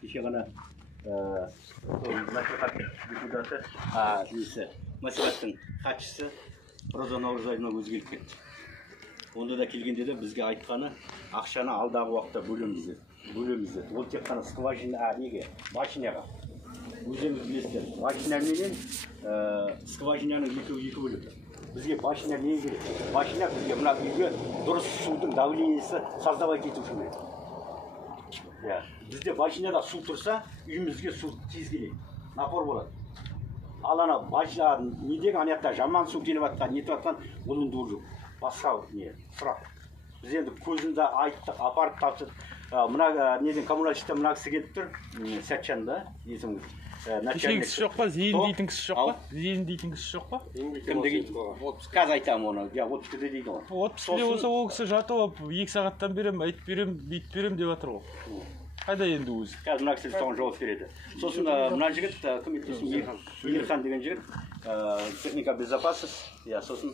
Кеше ғана мәслихат депутаты, мәслихаттың хатшысы Роза Наурызайдың өзі келіп кетті. Онда да келгенде де бізге айтқаны ақшаны алдағы уақытта бөлеміз деді. Ол тек қана скважина неге, машинаға. Өзіңіз білесіздер, машина менен скважинаның екі бөлек. Бізге машина не керек? Машина бізге мына үйге дұрыс судың давлениесі создавать ету үшін керек. Бізде машинада су тұрса, үйімізге су тез келеді, напор болады. Ал ана машина не деген анаяқта жаман су келіп жатқан, нетіп жатқан, ол енді жоқ. Басқа не сұрақ. Біз енді көзінде айттық, апарып тапсырдық. Мына неден коммунальщикте мына кісі келіп тұр, Сәтжан да, есіміңіз. Кешегі кісі жоқ па? Зейін дейтін кісі жоқ па? Зейін дейтін кісі жоқ па? Кім деген? Қазір айтамын оны. 32-де дейді ғой. 32-де болса ол кісі жатып, 2 сағаттан берем, айтып берем, бүйтіп берем деп жатыр ғой. Қайда енді өзі? Қазір мына кісі соған жауап береді. Сосын мына жігіт, кім еттесін, Ерхан деген жігіт, техника безопасность. Сосын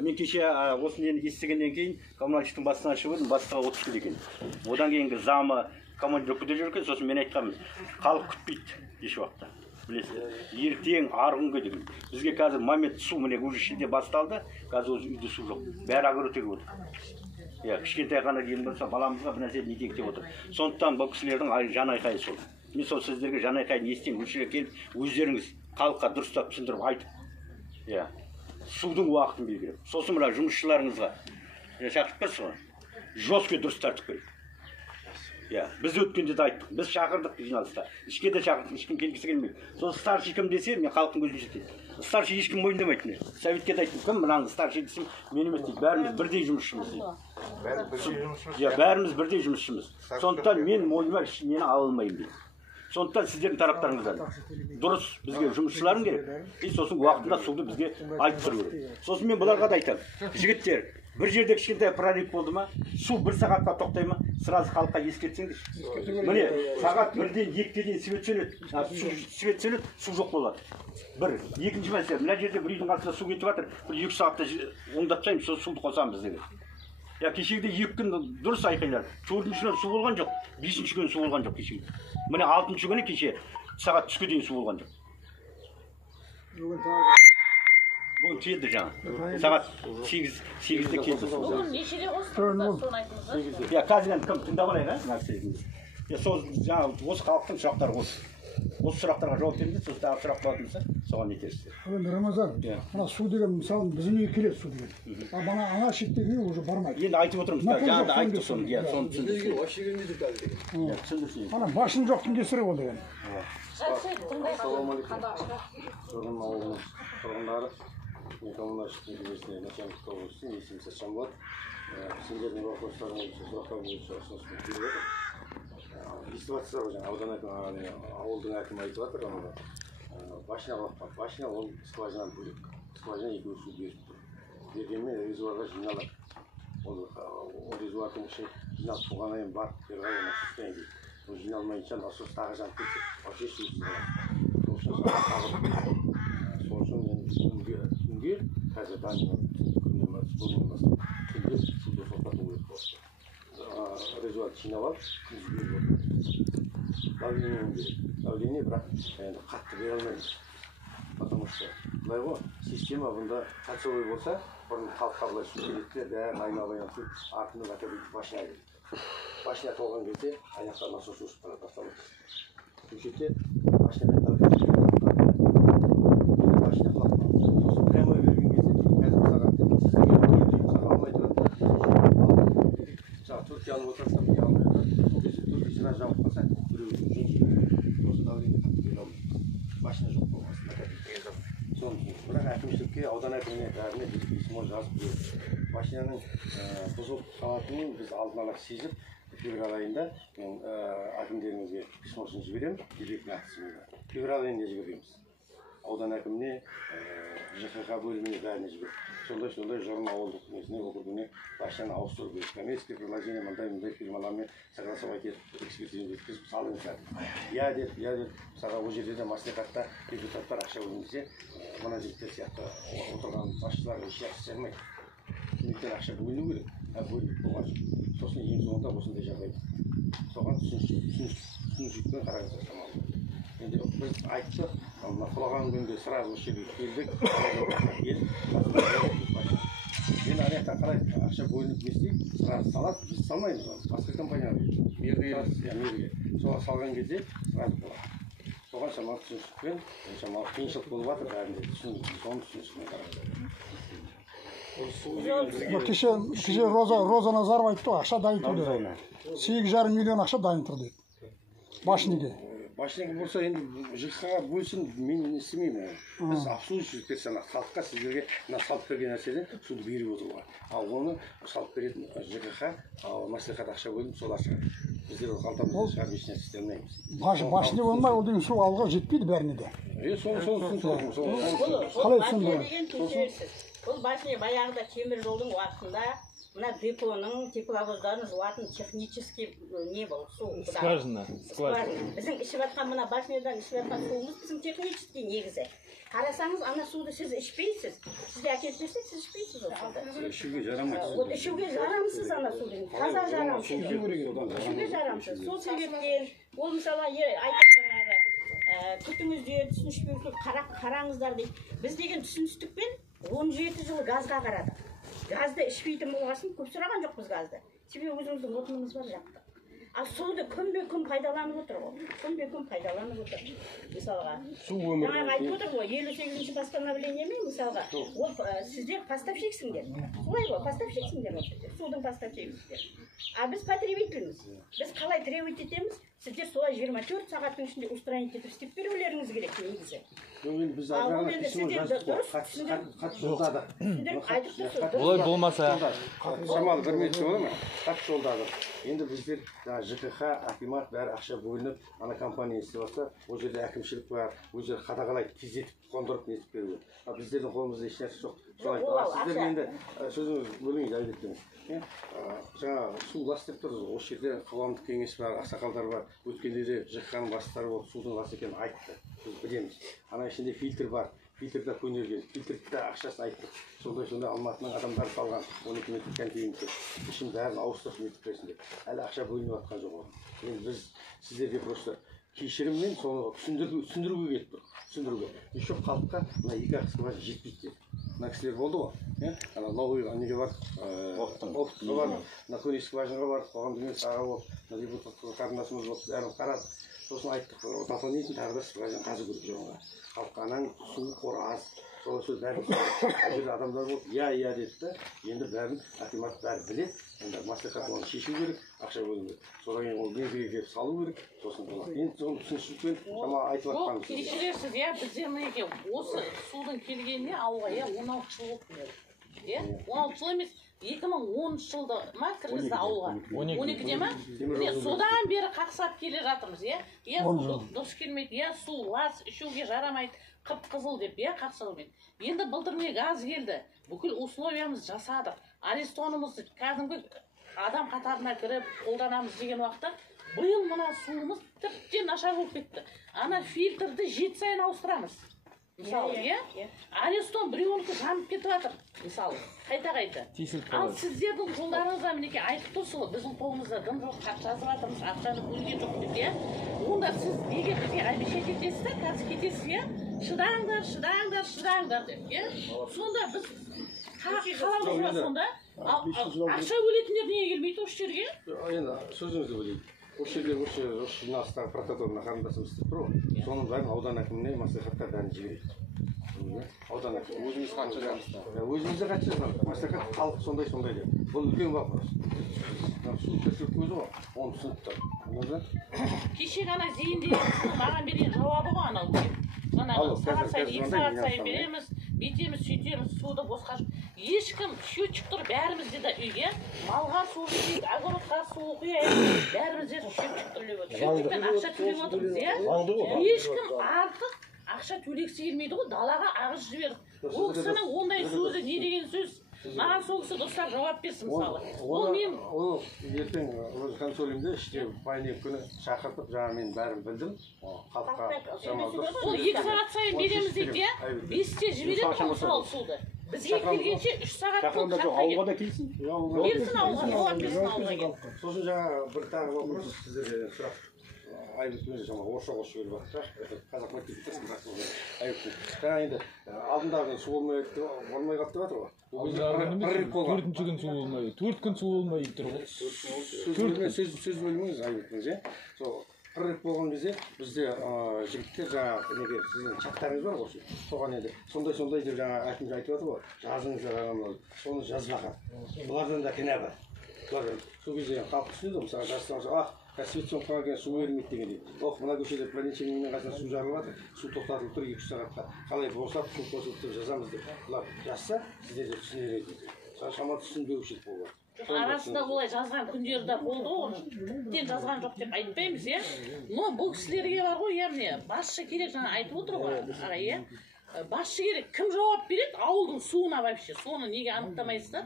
мен кеше осы нені естігеннен кейін коммунальщиктің басынан шығып едім, бастығы 32 екен. Одан кейінгі замы командировкада жүрген, сосын мен айтқанмын, халық күтпейді еш уақытта. Білесіздер, ертең арғынға деген. Бізге қазір момент су міне уже шілде басталды, қазір осы үйде су жоқ. Бәрі огородтегі отыр. Кішкентай ғана келін болса, баламызға бір нәрсе нетейік деп отыр. Сондықтан бұл кісілердің жан айқайы сол. Мен сол сіздерге жан айқайын естен өлшеге келіп, өздеріңіз халыққа дұрыстап түсіндіріп айтып. Судың уақытын белгілеп. Сосын мына жұмысшыларыңызға шақырып берсіз ғой. Жестко дұрыс тәртіп керек. Біз өткенде де айттық. Біз шақырдық жиналыста. Ішке де шақырдық, ешкім келгісі келмейді. Сол старший кім десе, мен халықтың көзін жетеді. Старший ешкім мойындамайды. Советке де айттым, кім мынаның старший десем, мен емес дейді. Бәріміз бірдей жұмысшымыз дейді. Бәріміз бірдей жұмысшымыз. Сондықтан мен мойныма нені ала алмаймын дейді. Сондықтан сіздердің тараптарыңыздан дұрыс бізге жұмысшыларың керек. Сосын уақытында суды бізге айтып тұру керек. Сосын мен бұларға да айтамын. Жігіттер, бір жерде кішкентай прорыв болды ма, су 1 сағатқа тоқтай ма, сразу халыққа ескертсеңдер. Міне, сағат 1-ден 2-ге дейін свет сөнеді, су жоқ болады. Бір. Екінші мәселе, мына жерде бір үйдің қасында су кетіп жатыр, бір 2 сағатта оңдатпаймыз, сол суды қосамыз біздегі. Кешегіде 2 күн дұрыс айқайлады. 4-ші күні су болған жоқ, 5-ші күні су болған жоқ кешегі. Міне 6-ші күні кеше сағат түске дейін су болған жоқ. Бүгін келді жаңа. Сағат 8-де келді. Бүгін нешеде қостыңыздар, соны айтыңыздар. Қазір кім тыңдап алайық, сол жаңа осы халықтың сұрақтары осы. Осы сұрақтарға жауап беріңіздер, сосын тағы сұрақ болатын соған нетесіздер. Рамазан, мына су деген, мысалы, біздің үйге келеді су деген. Ана шеттегі уже бармайды. Енді айтып отырмыз, жаңағыда айттық соны, соны түсіндірсін. Ана башын жоқтың кесірі ол деген. Ассалаумағалейкум. Тұрғын ауылының тұрғындары, коммунальщиктің жүйесіне начальник облыстың есімі Сәтжан болады. Сендердің вопростарыңыз сұрақтар бойынша ұсыныс беріп отыр. Естіватсыздар ғой, аудан әкімі, ауылдың әкімі айтып жатыр, машина қақпақ, машина ол скважинаны бөлек. Скважина 2 су беріп тұр. Дегенмен резервуарға жиналады. Ол резервуардың іші жиналып туғаннан кейін барып бері қарай состояние дейді. Ол жиналмайынша насос тағы жанып кетсе, вообще сусыз қалады. Сол үшін күнге қазір күннен бастап күнде суды тоқтату керек болды. Резервуарды жинап алып, күніз беріп отыр. Давление бірақ қатты бере алмаймыз. Потому что былай ғой, система бұнда кольцевой болса, бұрын халыққа былай су келеді, бәрін айналайын су артында бүйтіп машина келеді. Машина толған кезде аяқтар насос өсіп бара басталады. Сөйтсе машинамен давление машина қалып прямой берген кезде қазір сағат алмай тұрады. Жаңа Түркияны отырсам, Түркияны жауып қалса, біреудің жеңші осы давление қатты бере алмайды. Машина жоқ болмасын. Бірақ әкімшілікке, аудан әкіміне бәріне біз письмо жазып бердік. Машинаның бұзылып қалатынын біз алдын ала сезіп, февраль айында әкімдеріңізге письмосын жібереміз, директный актісімен. Февраль айында жібереміз. Аудан әкіміне, ЖХХ бөліміне бәріне жіберіп. Сондай жұрын ауылдық несіне округіне машинаны ауыстыру керек. Коммерческое предложение мындай фирмалармен согласовать етіп, экспертизаны өткізіп салыңыздар. Я деп, мысалға ол жерде де маслихатта депутаттар ақша бөлінсе, мына жігіттер сияқты отырған басшылар еш жақсы жармайды. Кімдіктен ақша бөліну керек, бөлініп болған жоқ. Сосын ең соңында осындай жағдай. Соған түсініс түсінушілікпен қараңыздар шамалы. Енді біз айттық, мына құлаған күнде сразу осы жерге келдік, енді ана жақтан қарай ақша бөлініп не істейік, сразу салады, біз салмаймыз оны, басқа компанияға мерге. Соған салған кезде сразу болады. Соған шамалы түсінушілікпен, шамалы қиыншылық болып жатыр, бәрінде соны түсінушілікпен қараңыздар. Кеше Роза Назарова айтты, ақша дайын тұр дейді. 8,5 миллион ақша дайын тұр дейді. Башниге. Башниге болса енді ЖКХ-ға бөлсін, мен істемеймін. Біз обслуживающий персонал, халыққа сіздерге салып берген нәрседен суды беріп отыруға. Ал оны салып беретін ЖКХ, мәслихат ақша бөлініп сол ақша. Біздер ол қалтамызда шығарып еш нәрсе істей алмаймыз. Башни болмай, ол деген су алуға жетпейді бәріне де. Қалай түсіндіресіз? Бұл башни баяғыда темір жолдың уақытында мына депоның тепловоздарын жуатын технический не бұл су. Скважина. Біздің ішіп жатқан мына башнидан ішіп жатқан суымыз біздің технический негізі. Қарасаңыз, ана суды сіз ішпейсіз. Сізге әкеліп берсе, сіз ішпейсіз ол суды. Ішуге жарамайсыз. Ішуге жарамсыз ана судың. Таза жарамсыз. Ішуге жарамсыз. Сол себептен ол мысалы айтып жаңағы күтіңіздер, түсінішпеушілік қараңыздар дейді. Біз деген түсіністікпен 17 жыл газға қарадық. Газды ішпейтін болғасын көп сұраған жоқпыз газды. Себебі өзіміздің отынымыз бар жақтық. Ал суды күнбе-күн пайдаланып отыр ғой. Күнбе-күн пайдаланып отыр. Мысалға. Жаңағы айтып отыр ғой, 58-ші постановлениемен мысалға. Ол сіздер поставщиксіңдер. Солай ғой, поставщиксіңдер. Судың поставщиксіңдер. А біз потребительміз. Біз қалай требовать етеміз? Сіздер солай 24 сағаттың ішінде устранить етіп істеп берулеріңіз керек негізі. Біз Олай болмаса. Шамалы 1 минут болады ма? Хат жолдадық. Енді біздер ЖКХ, акимат бәрі ақша бөлініп, ана компания істеп жатса, ол жерде әкімшілік бар, өздері қадағалайды, тездетіп, қондырып нетіп беруге. Біздердің қолымызда еш нәрсе жоқ. Сіздер енді сөзіңіз бөліңіз әдеттеңіз. Жаңа су лас деп тұрсыз, осы жерде қоғамдық кеңес бар, ақсақалдар бар. Өткенде де ЖКХ-ның бастықтары болып судың лас екенін айтты. Біз білеміз. Ана ішінде фильтр бар. Фильтрда көнерген, фильтрда ақшасын айттық. Сондай Алматының адамдары салған 12 метр контейнер. Ішін бәрін ауыстырып нетіп берсін деп. Әлі ақша бөлініп жатқан жоқ. Енді біз сіздерге просто кешіріммен соны түсіндіруге кетіп тұр. Түсіндіруге. Еще халыққа мына 2 ақ скважина жетпейді деп. Мына кісілер болды ғой. Ана новый неге бар, опытқа бар, мына көне скважинаға бар, қоғамдық емес аға болып, мына депутат қарындасымыз болып, бәрін қарадық. Сосын айттық, дополнительный тағы да скважина қазу керек жоғына. Халыққа анаң су қоры аз. Сол сөз бәрін жерде адамдар болып, иә деді. Енді бәрін акимат бәрі біледі. Енді мәслихат оны шешу керек, ақша бөлу керек. Содан кейін ол мерзімге келіп салу керек. Сосын болады. Енді соны түсінішілікпен шамалы айтып жатқанымыз. Кешірерсіз, біздер мінекей осы судың келгеніне ауылға 16 жыл болып келеді. 16 жыл емес, 2010 жылда ма кіргізді ауылға. 12-де ма? Содан бері қақсап келе жатырмыз, су дұрыс келмейді, су лас, ішуге жарамайды, қып-қызыл деп, қақсалымен. Енді былтыр газ келді, бүкіл условиямыз жасадық. Арестонымыз кәдімгі адам қатарына кіріп, қолданамыз деген уақытта, биыл мына суымыз тіптен нашар болып кетті. Ана фильтрді 7 сайын ауыстырамыз. Мысалы, Арестон біреуінікі жанып кетіп жатыр, мысалы, қайта. Ал сіздердің жолдарыңызда мінекей айтып тұрсыз, біздің қолымызда дым жоқ, хат жазып жатырмыз, ақшаны бөлген жоқ деп, онда сіз неге бізге обещать етесіздер, қазір кетесіз, шыдаңдар деп, сонда біз қаламыз ба сонда? Ақша бөлетіндер неге келмейді осы жерге? Енді сөзіңізді бөлейік. Осы жерде осы жиналыстағы протоколына қарындасымыз істеп тұр ғой. Соның бәрін аудан әкіміне, мәслихатқа бәрін жібереді. Аудан әкімі. Өзіміз хат жазамыз. Өзіміз де хат жазамыз. Мәслихат халық сондай деп. Бұл үлкен вопрос. Су тіршілік көзі ғой, оны түсініп тұр. Кеше ғана зейіндегенсің маған берген жауабы ғой анау. Сағат сайын 2 сағат сайын береміз, бетеміз, сөйтеміз, суды босқа жоқ. Ешкім счетчик тұр, бәрімізде де үйге малға су құйып, огородқа су құйып, бәрімізде счетчик төлеп отыр. Счетчикпен ақша төлеп отырмыз, ешкім артық ақша төлегісі келмейді ғой, далаға ағыз жіберді. Ол кісінің ондай сөзі не деген сөз? Маған сол кісі дұрыстап жауап берсін мысалы. Ол ертең өзі консолимде іште байнек күні шақыртып, жаңа мен бәрін білдім. Халыққа шамалы. Ол 2 сағат сайын береміз дейді, 5-те жібереді мысалы суды. Бізге келгенше 3 сағат көп шақта ауылға да келсін? Келсін ауылға, жауап берсін ауылға. Сосын жаңа бір тағы вопрос сіздерге сұрақ. айыптың жаңа орысша қосып жіберіп жатыр. Қазақ мектеп бітірсін айыптың. Жаңа енді алдындағы су болмай қалды жатыр ғой. Төртінші күн су болмай, 4 күн су болмай тұр ғой. Сөз бөлмеңіз айыптыңыз, иә. Сол бір рет болған кезде бізде жігіттер жаңағы неге сіздің чаттарыңыз бар ғой. Соған енді сондай деп жаңа әкім айтып жатыр ғой. Жазыңыздар, соны жазбаған. Бұлардан да кінә бар. Бұлар сол кезде халық түсінеді, мысалы жазсаңыз, свет соңғы су бермейді дегендей. Мына көшеде плениченіңнен қасына су жарылып жатыр, су тоқтатылып тұр 2 сағатқа. Қалай босап, су қосылып деп жазамыз деп. Бұлар жазса, сіздер де түсінер еді. Шама түсінбеушілік болды. Арасында олай жазған күндері де болды ғой. Тен жазған жоқ деп айтпаймыз, иә. Но бұл кісілерге бар ғой, яғни басшы керек, жаңа айтып отыр ғой, аға, иә. Басшы керек, кім жауап береді ауылдың суына вообще? Соны неге анықтамайсыздар?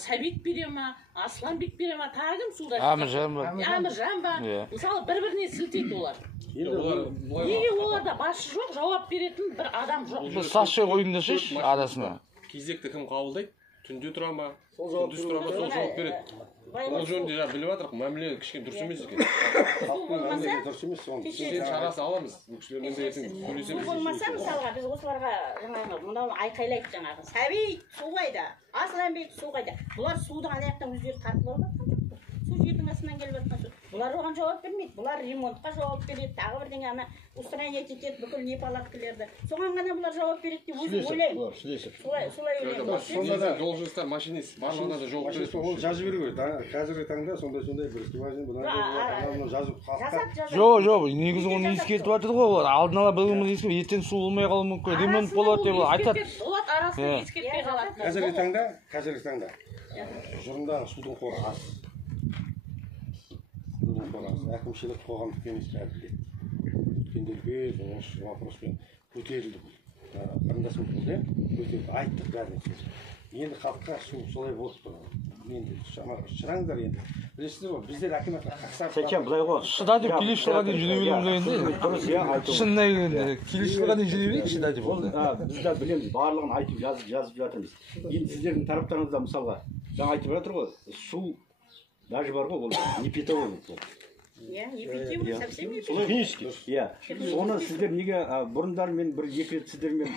Сәбит бере ма, Асланбек бере ма, тағы кім суда? Әміржан ба? Әміржан ба? Мысалы бір-біріне сілтейді олар. Неге оларда басшы жоқ, жауап беретін бір адам жоқ? Сашы ойында шеш арасына. Кезекті кім қабылдайды? Түнде тұра ма? Күндіз тұра ма? Сол жауап береді. Ол жөнінде жаңа біліп жатырық, мәміле кішкене дұрыс емес екен. Дұрыс емес соны. Сен шарасы аламыз. Бұл кісілермен де ертең сөйлесеміз. Болмаса мысалға біз осыларға жаңағы мынау айқайлайды жаңағы. Сәбит су қайда? Асланбек су қайда? Бұлар суды ана жақтан өздері тартып алып жатқан жоқ. Су жердің астынан келіп жатқан су. Бұлар оған жауап бермейді. Бұлар ремонтқа жауап береді. Тағы бірдеңе ана устранять етеді бүкіл не палаткілерді. Соған ғана бұлар жауап береді деп өзім ойлаймын. Солай ойлаймын. Сонда да должностьтар машинист барлығына да жауап береді. Ол жазып беру керек. Қазіргі таңда сондай бір скважина бұдан жазып халыққа. Жоқ, негізі оны ескертіп жатыр ғой. Олар алдын ала білуіміз ескертіп, ертең су болмай қалуы мүмкін, ремонт болады деп айтады. Олар арасында ескертпей қалады. Қазіргі таңда жұрындағы судың қоры аз. Әкімшілік қоғамдық кеңес әділет. Өткенде осы вопроспен көтерілді бұл. Қарындасым болды, көтерілді, айттық бәрін. Енді халыққа су солай болып тұр. Енді шыраңдар енді. Білесіздер ғой, біздер әкіметке қақсап. Сәкен былай ғой. Шыда деп келесі жылға дейін жүре береміз енді. Дұрыс, иә, айту. Шынына келгенде келесі жылға дейін жүре берейік шыда деп. Біз де білеміз, барлығын айтып жазып жатырмыз. Енді сіздердің тараптарыңызда мысалға жаңа айтып жатыр ғой, су даже бар ғой, ол не питовой. Не питьевой, совсем не питьевой. Финишки. Иә. Соны сіздер неге бұрындар мен бір-екі рет сіздермен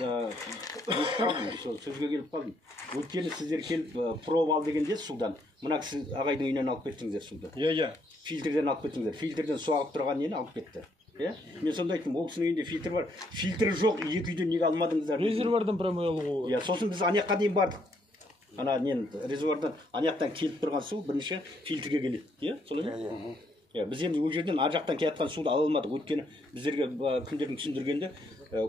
сөзге келіп қалдым. Өйткені сіздер келіп проб ал дегенде судан. Мына кісі ағайдың үйінен алып кеттіңіздер суды. Иә. Фильтрден алып кеттіңіздер. Фильтрден су алып тұрған нені алып кетті. Иә? Мен сонда айттым, ол кісінің үйінде фильтр бар. Фильтрі жоқ, екі үйден неге алмадыңыздар? Резервуардан промой алуға. Иә, сосын біз анаяққа дейін бардық. Ана нен резервуардан анаяқтан келіп тұрған су бірінші фильтрге келеді. Иә? Солай ма? Біз енді ол жерден ар жақтан келатқан суды ала алмадық. Өйткені біздерге кімдердің түсіндіргенде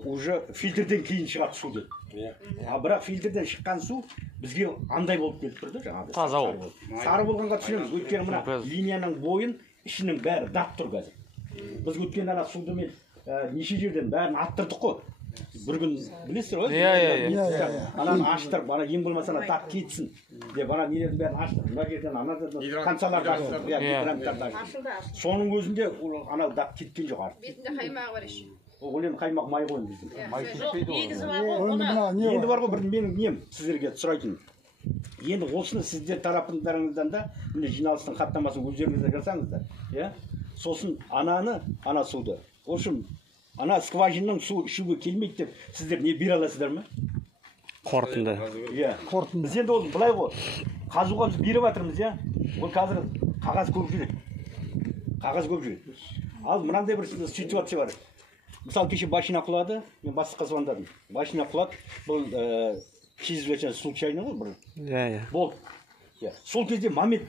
уже фильтрден кейін шығады су деді. Бірақ фильтрден шыққан су бізге андай болып келіп тұрды жаңағы. Таза ол. Сары болғанға түсінеміз. Өйткені мына линияның бойын ішінің бәрі дап тұр қазір. Біз өткен ана суды мен неше жерден бәрін аттырдық қой. Bir gün bilirsin o. Ananı açtırıp bana yem bulmasana tak gitsin diye bana niyetin ben açtırdım. Buna gerçekten anlatırdım. Kansalar da açtırdım. Sonun gözünde ana tak gitkin yok artık. Betinde kaymağı var işi. O öyle kaymak may koyun bizim. Негізі бар ғой, оны Енді бар ғой бір менің нем сіздерге сұрайтын. Енді осыны сіздер тарапыңыздан да міне жиналыстың хаттамасын өздеріңіздер жасаңыздар. Иә? Сосын ана суды. В общем, ана скважинаның су ішуге келмейді деп сіздер не бере аласыздар ма? Қорытынды. Иә. Біз енді ол былай ғой. Қазуға біз беріп жатырмыз, иә. Ол қазір қағаз көп жүреді. Қағаз көп жүреді. Ал мынандай бір ситуация бар. Мысалы кеше машина құлады, мен бастыққа звондадым. Машина құлады, бұл чрезвычайно случайно ғой бір. Иә. Болды. Иә. Сол кезде момент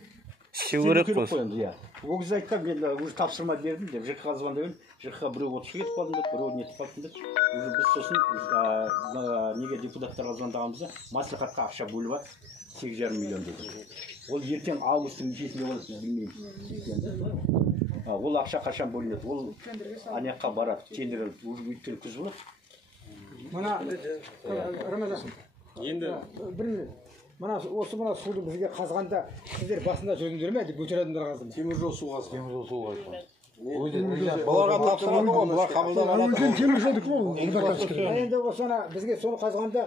істеу керек қой. Иә. Ол кезде айтқан мен уже тапсырма бердім деп ЖКХ звондадым. ЖКХ біреу отыз кетіп қалдым деп, біреу нетіп қалдым деп. Уже біз сосын неге депутаттарға звондағанымызда маслихатқа ақша бөліп алып 8,5 миллион деді. Ол ертең августтың нешесінде болады білмеймін. Ол ақша қашан бөлінеді? Ол анаяққа барады, тендер өйткені күз болады. Мына Рамазан. Енді бір минут. Мына суды бізге қазғанда сіздер басында жүрдіңдер ме? Бөтен адамдар қазды ма? Теміржол су қазды. Бұларға тапсырады ғой, бұлар қабылдап алады. Темір жолдық қой. Енді осыны бізге соны қазғанда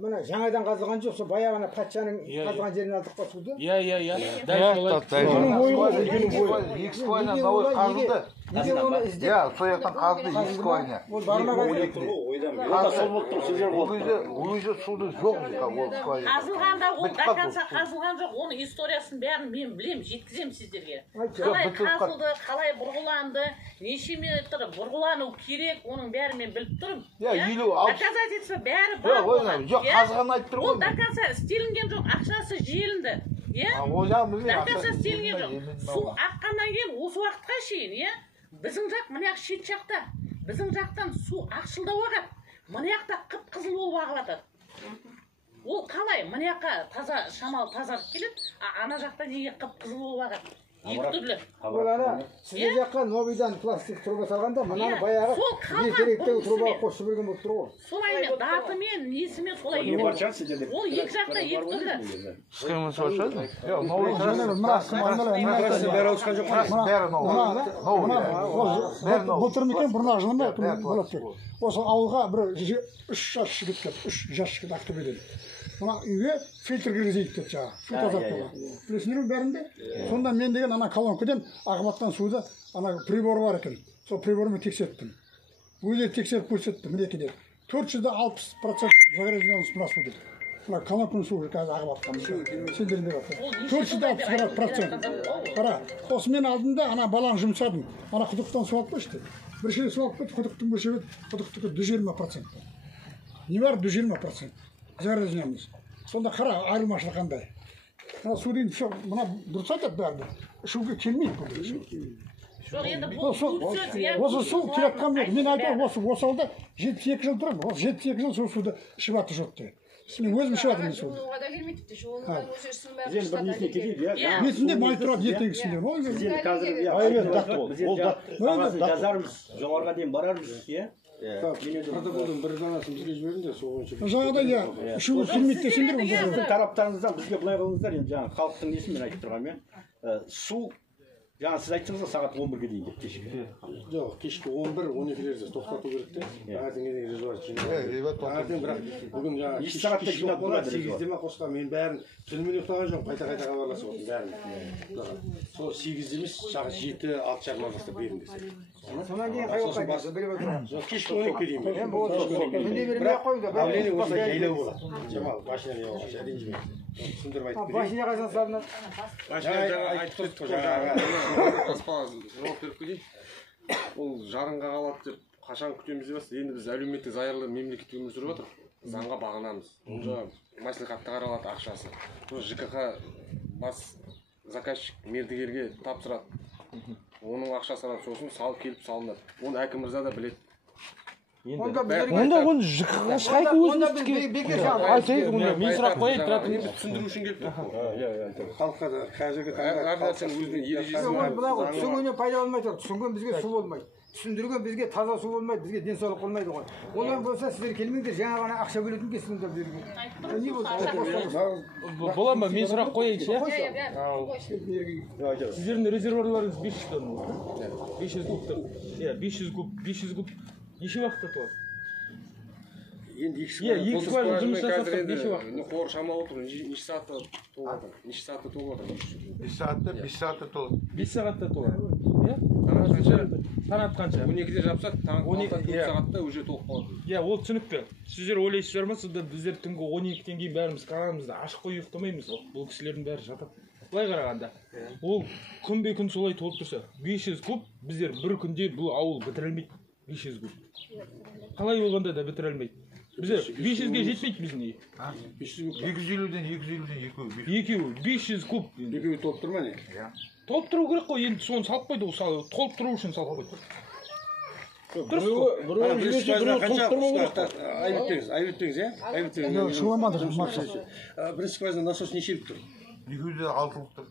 мына жаңадан қазылған жоқ, сол баяғы ана патшаның қазған жерін алдық па суды? Иә. Дәл солай. 2,5 новой қазылды. неге оны іздеп иә сол жақтан қазды ескі ойына ол бармаған Ол сол болып тұр сіздер ол кезде суды жоқ қазылғанда ол до конца қазылған жоқ. Оның историясын бәрін мен білемін, жеткіземін сіздерге. Қалай қазылды, қалай бұрғыланды, неше метр бұрғылану керек, оның бәрін мен біліп тұрмын. Доказательство бәрі бар. жоқ қазған айтып тұр ғой. Ол до конца істелінген жоқ, ақшасы желінді. До конца істелінген жоқ. Су аққаннан кейін осы уақытқа шейін, біздің жақ мына шет жақта, біздің жақтан су ақшылдау ағады. Мына жақта қып-қызыл болып ағып жатады. Ол қалай? Мына жаққа таза шамалы тазарып келеді, ана жақта неге қып-қызыл болып ағады? Екі түрлі. Ол ана сіздер жаққа новидан пластик труба салғанда мынаны баяғы ертеректегі трубаға қосып берген болып тұр ғой. Солай датымен, несімен солай еді. Ол екі жақта екі түрлі. Схемасы ашады? бәрі ауысқан жоқ былтыр мекен бұрнағы жылы ма осы ауылға бір 3 жас жігіт келді, 3 жас жігіт Ақтөбеден. Мына үйге фильтр кіргізейік деді жаңа, су тазартуға. Білесіңдер ме бәрінде? Сонда мен деген ана колонкадан ағып жатқан суды ана прибор бар екен. Сол прибормен тексерттім. Өзі тексеріп көрсетті, мінекей 460% загрязненность мына су деді. Мына колонканың суы қазір ағып жатқан. Сендерден жатыр. 460%. Қара, осы мен алдында ана баланы жұмсадым. Ана құдықтан су алып қойшы деді. Bir şey su akıp kuduktum bir şey kuduktuk 120%. Ne var 120%? Zararlanmış. Sonda kara ayrılmaşlık kanday. Ha su değil şu buna dursa da berdi. Şu kelmeyi bu. Жоқ енді осы су келатқан мен айтамын осы ауылда 7-8 жыл тұрамын. Осы 7-8 жыл сол суды ішіп жатыр жоқ деп. Мен өзім ішіп жатырмын суды. Бетінде май тұрады ертеңгісінде. Жазармыз, жоғарыға дейін барармыз, протоколдың бір данасын бізге жіберіңдер, сол бойынша. Жаңағыда ішуге келмейді десеңдер онда. Сіздің тараптарыңыздан бізге былай қылыңыздар, енді жаңағы халықтың несін мен айтып тұрғанмен, су жаңа сіз айттыңыз ғой сағат 11-ге дейін деп кешкі. Жоқ, кешкі 11-12-лерде тоқтату керек те. Таңертең резервуар жинап. Таңертең бірақ бүгін жаңа еш сағатта жинап болады. 8-де ме қосқан мен бәрін түнімен ұйықтаған жоқпын, қайта хабарласып отырмын бәрін. Сол 8-де емес, сағат 7-6 жағынан бастап берін десе. Сонан кейін қай уақытқа біліп отырмын. Жоқ, кешкі 12-ге дейін. Мен болды. Күнде бермей қойды. Давление осылай жайлау болады. Жамал, машина не болғанша ренжіме. Түсіндіріп айтып берейін. Машина қайдан салынады? Жаңа айтып кеттік қой жаңағы. Аспаға жауап беріп кетейін. Ол жарынға қалады деп қашан күтеміз деп енді біз әлеуметтік зайырлы мемлекетте өмір сүріп жатыр. Заңға бағынамыз. Онда мәслихатта қаралады ақшасы. ЖКХ бас заказчик мердігерге тапсырады. Оның ақшасынан сосын салып келіп салынады. Оны әкім мырза да біледі. Онда оны ЖКХ шайқы өзіміздікі айтайық, мен сұрақ қояйын, тұратын түсіндіру үшін келіп тұр. Халыққа да қазіргі әр нәрсенің өзінің ережесі бар. Түсінгеннен пайда болмайды, түсінген бізге су болмайды. Түсіндірген бізге таза су болмайды, бізге денсаулық болмайды ғой. Олар болса сіздер келмеңдер, жаңа ғана ақша бөлетін кесіңдер бізге. Не болды? Бола ма, мен сұрақ қояйыншы, сіздердің резервуарларыңыз 500 тонна. 500 куб. 500 куб. Неше уақытта толады? Енді екі скважина жұмыс жасап неше уақыт? Қор шамалы тұр, неше сағатта толады? Неше сағатта толады? 5 сағатта толады. 5 сағатта толады. Таң атқанша? 12-де жапса, таң 4 сағатта уже толып қалады. Ол түсінікті. Сіздер ойлайсыздар ма, сонда біздер түнгі 12-ден кейін бәріміз каналымызды ашық қойып ұйықтамаймыз. Бұл кісілердің бәрі жатады. Былай қарағанда, ол күнбе-күн солай толып тұрса, 500 куб біздер бір күнде бұл ауыл бітірілмейді. 500 куб. Қалай болғанда да бітіре алмайды. Біздер 500-ге жетпейді біздің үй. 250-ден екеуі 500 куб. Екеуі толып тұр ма не? Толып тұру керек қой, енді соны салып қойды, толып тұру үшін салып қойды. Айбеттеңіз, бірінші скважина насос нешелік тұр? 206-лық тұр.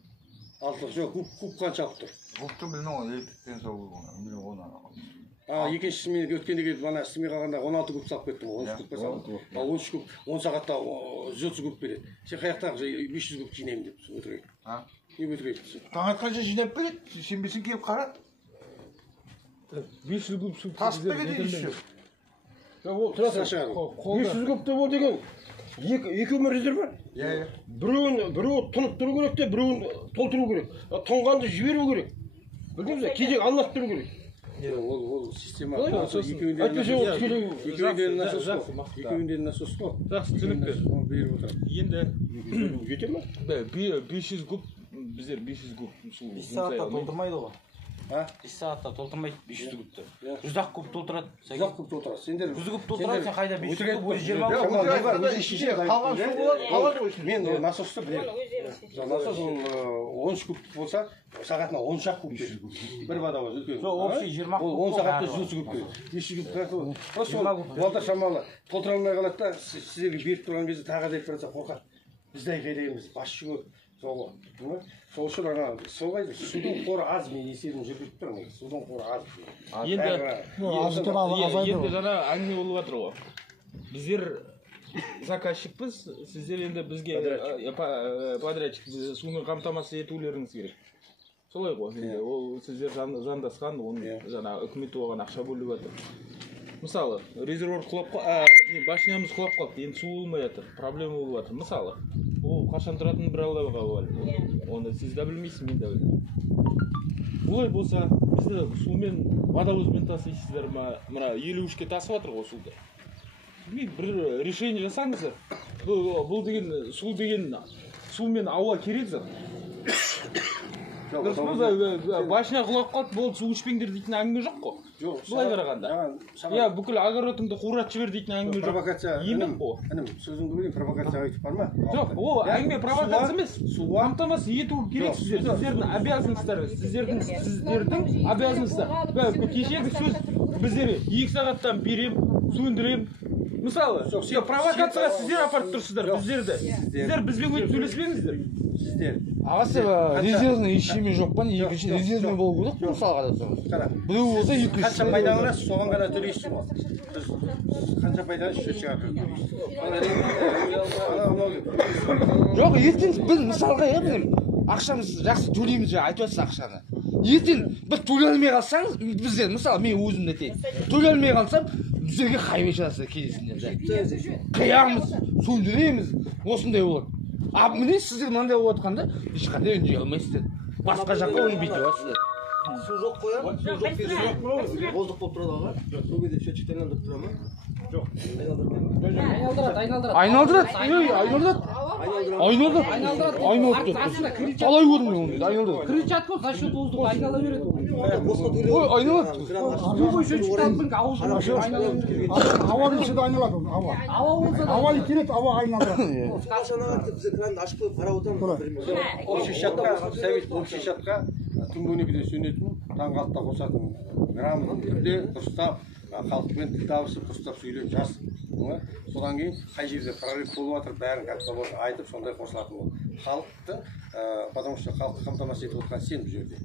6-лық, жоқ, куб қаншалық тұр? Кубты білдің ғой, елтіктен сауы екіншісі мен өткенде келіп ана істемей қалғанда 16 куб салып кеттім, 13 кубқа салдым. 13 куб, 10 сағатта 130 куб береді. Сен қаяқтағы 500 куб жинаймын деп өтірік. Не өтірік? Таң атқанша жинап береді, сенбесең келіп қара. 500 куб су тасып береді еще. Ол тұрасың шығар. 500 куб деп ол деген екеуі резервуар. Біреуін тұнып тұру керек те, біреуін толтыру керек. Тұнғанды жіберу керек. Білдіңіз бе? Кезек алмастыру керек. ол система екеуінде насос қой. Жақсы, түсінікті. Беріп отыр. Енді Жете ма? 500 куб, біздер 500 куб су. 5 сағатта толтырмайды ғой. 5 сағатта толтырмайды 500 кубты. 100 куб толтырады. 100 куб толтырады. Сендер 100 куб толтырады, сен қайда 500 куб, 120 мен насосты білемін. Насос ол 13 куб болса, сағатына 10 шақ куб береді. Бір водовоз үлкен. Жоқ, общий 20 куб. Ол 10 сағатта 100 куб береді. 500 куб. Просто болда шамалы толтыра алмай қалады да, сіздерге беріп тұрған кезде тағы да айтып жатса қорқады. Бізді айқайлаймыз, басшы көп. Сол үшін солай судың қоры аз, мен есебін жүргізіп тұрмын. Судың қоры аз. Енді жаңа әңгіме болып жатыр ғой. Біздер заказчикпіз, сіздер енді бізге подрядчик сумен қамтамасыз етулеріңіз керек. Солай ғой. Ол сіздер заңдасқан, оны жаңа үкімет оған ақша бөліп жатыр. Мысалы, резервуар құлап башнямыз құлап қалды, енді су болмай жатыр, проблема болып жатыр. Мысалы, ол қашан тұратынын бір алла бар. Оны сіз де білмейсіз, мен де білмеймін. Бұлай болса, бізді сумен, водовозбен тасисыздар ма, мына 53-ке тасып жатыр ғой суды. Бір решение жасаңыздар. Бұл деген, су деген, сумен ауа керек зат. Башня құлап қалды, болды су ішпеңдер дейтін әңгіме жоқ қой. Бұлай қарағанда. Я бүкіл огородыңды қуырат жібер дейтін әңгіме жоқ. Провокация. Емек қой. Інім, сөзіңді білейін, провокация айтып бар ма? Жоқ, ол әңгіме провокация емес. Қамтамасыз ету керек сіздердің обязанностьтарыңыз. Сіздердің обязанностьтар. Кешегі сөз біздер 2 сағаттан берем, сөндірем. Мысалы, провокацияға сіздер апарып тұрсыздар, біздерді. Сіздер бізбен өйтіп сөйлеспеңіздер. Сіздер. Ағасы, резервный ешеме жоқ па, екінші резервный болу керек, мысалға да соңыз. Біреу болса екінші. Қанша пайдаланасыз, соған ғана төлейсіз ғой. Қанша пайдаланасыз, сөз шығарып төлейсіз. Жоқ, ертең біз мысалға, ақшамыз жақсы төлейміз, айтып жатсыз ақшаны. Ертең бір төлей алмай қалсаңыз, біздер, мысалы, мен өзімді айтайын, төлей алмай қалсам, біздерге қайбет жасайды келесінде. Қиямыз, сөндіреміз, осындай болады. Міне сіздер мынандай болып жатқанда, ешқандай үндей алмайсыздар. Басқа жаққа оны бүйтіп жатсыздар. Су жоқ қоя? Су жоқ кезде жоқ қой. Боздық болып тұрады ғой. Сол кезде счетчикті айналдырып тұра ма? Жоқ. Айналдырады. Қалай көрдім мен оны? Айналдырады. Кричат қой, за счет воздуха айнала береді ол. Ой, айналады. Любой счетчикті алып аузына Ауаның ішінде айналады ол, ауа. Ауа келеді, ауа айналады. Қашанаған біз кранды ашып қойып қарап отырмыз. Общий шатқа түнгі 12-де сөнетін, таңғы 6-та қосатын грамм түрде дұрыстап, халықпен тіл табысып, дұрыстап сөйлеп жаз. Содан кейін қай жерде прорыв болып жатыр, бәрін капиталға айтып, сондай қосылатын ол. Халықты, потому что халықты қамтамасыз етіп отқан сен бұл жерде.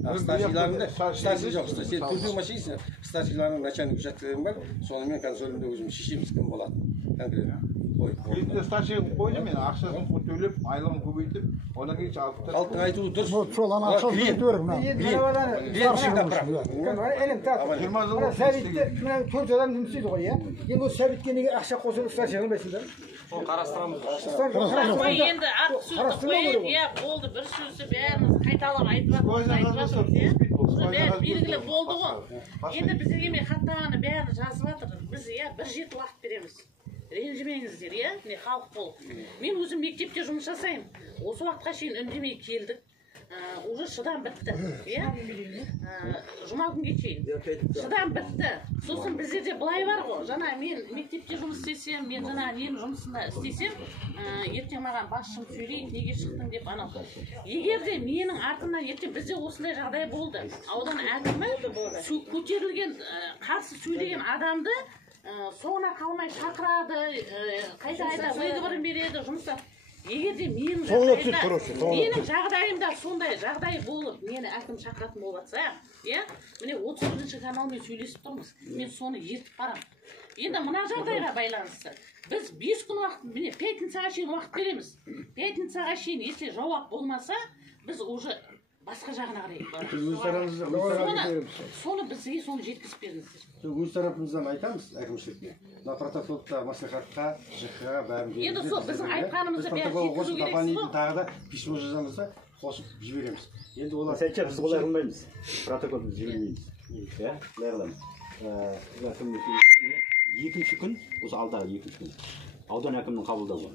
Статиларында, статил жоқ, сен түрде машинисің, статиларының начальник учаскелерің бар, сонымен консолімде өзіміз шешеміз кім болады. Конкретно. Енді статиларын қойды мен, ақшасын төлеп, айлығын көбейтіп, одан кейін жалпы. Халықтың айтуы дұрыс. Сол ана ақшасын өтіп беріп, төрт адам жұмыс істейді ғой, иә? Енді осы сәбитке неге ақша қосып статия қылмайсыңдар? Сол қарастырамыз. Енді артық сөзді қойып, иә, болды, бір сөзді бәріміз қайталап айтып жатырмыз, иә? Бәрі белгілі болды ғой. Енді бізге мен хаттағаны бәрін жазып жатыр. Біз, иә, бір жеті уақыт береміз. Ренжімеңіздер, иә? Не халық болып. Мен өзім мектепте жұмыс жасаймын. Осы уақытқа шейін үндемей келдік. Уже шыдам бітті, иә? Жұма күнге шейін. Шыдам бітті. Сосын біздерде былай бар ғой. Жаңа мен мектепте жұмыс істесем, мен жаңа нем жұмысында істесем, ертең маған басшым сөйлейді, неге шықтың деп анау. Егер де менің артымнан ертең бізде осындай жағдай болды. Аудан әкімі көтерілген, қарсы сөйлеген адамды соңына қалмай шақырады, қайта выговорын береді, жұмыста. Егер де менің жағдайымда сондай жағдай болып, мені әкім шақыратын болып жатса, міне 31-ші каналмен сөйлесіп тұрмыз, мен соны ертіп барам. Енді мына жағдайға байланысты. Біз 5 күн уақыт, міне пятницаға шейін уақыт береміз. Пятницаға шейін, если жауап болмаса, біз уже басқа жағына қарай соны бізге соны жеткізіп беріңіздер. Өз тарапымыздан айтамыз әкімшілікке. Мына протоколда мәслихатқа, ЖК-ға бәрін береміз. Енді сол біздің айтқанымызды бәрін жеткізу керексіз ғой. Тағы да письмо жазамыз да қосып жібереміз. Енді олар сәйкес біз олай қылмаймыз. Протоколды жібермейміз. иә былай қыламыз екінші күн осы алдағы екінші күн аудан әкімінің қабылдауы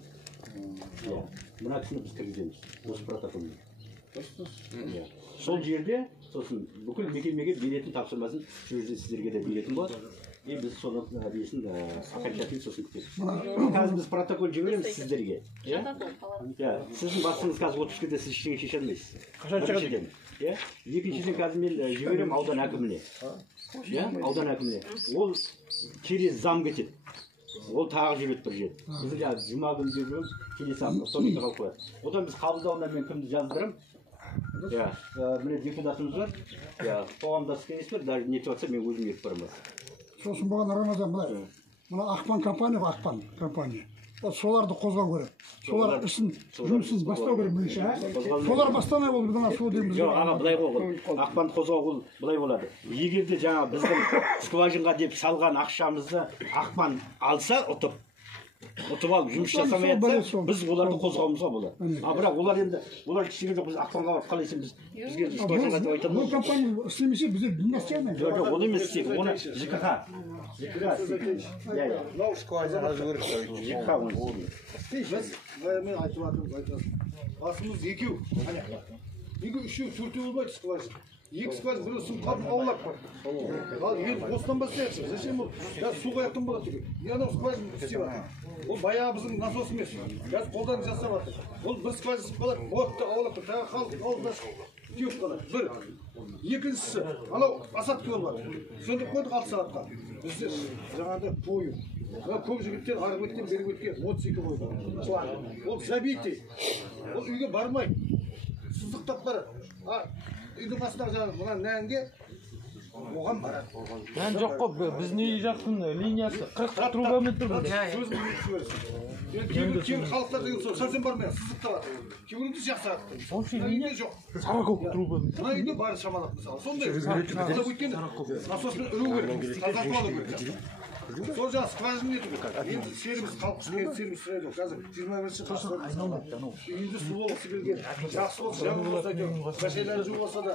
иә мына кісіні біз кіргіземіз осы протоколмен сол жерде сосын бүкіл мекемеге беретін тапсырмасын сол жерде сіздерге де беретін болады и біз соны несін окончательно сосын күтеміз қазір біз протокол жібереміз сіздерге иә сіздің басыңыз қазір отпускіде сіз ештеңе шеше алмайсыз қашан шығады иә екіншіден қазір мен жіберемін аудан әкіміне иә аудан әкіміне ол через зам кетеді ол тағы жүреді бір жер біз жұма күні жүреміз келесі вторникте қалып қояды одан біз қабылдауына мен кімді жаздырамын иә міне депутатымыз бар иә қоғамдастық кеңес бар даже нетіп жатса мен өзім еріп барамын сосын бұған рамазан былай мына ақпан компания бар ақпан компания соларды қозғау керек солар ісін жұмысын бастау керек бірінші солар бастамай ол мына су дейміз жоқ аға былай ғой ақпанды қозғау ол былай болады егер де жаңа біздің скважинға деп салған ақшамызды ақпан алса ұтып алып жұмыс жасамай жатса біз оларды қозғауымызға болады бірақ олар енді олар ештеңе жоқ біз ақпанға барып қалайсың бізге скважинға деп айтады бұл компания істемесе біздер дінас істейміз жоқ ол емес істейді оны ЖКХ мынау скважина ЖКХ оны біз мен айтып жатырмыз басымыз екеу неге үшеу төртеу болмайды скважина екі скважина біреу су қатын аулақ бар ал енді осыдан бастайықшы зачем ол қазір су қаяқтан болады екен анау скважина істеп жатыр ол баяғы біздің насос емес қазір қолдан жасап жатыр ол бір скважина істеп қалады отты аулақ тағы халық аузына теуіп қалады бір екіншісі анау осадкалар бар сөндіріп қойдық 6 сағатқа бізде жаңағыдай пою көп жігіттер арғы беттен бері бетке мотоцикл қойды ол забитый ол үйге бармайды сыздықтап барады үйдің астындағы жаңағы мына нәнге оған барады нән жоқ қой біздің үй жақтың линиясы 40 трубамен тұр кейбір халықтар деген сол совсем бармайды сыздықтап кейбіреуді жақсы үйде жоқ 40 труба мына үйде бары шамалап мысалы сондай өйткені насоспен үру керек тазартып алу керек сол жаңағы скважина нету керек енді сервис халық сервис сұрайды қазір 21-ші ғасыр үйінде су болғысы келген жақсы болса жаман болса әйтеуір машиналар жуып алса да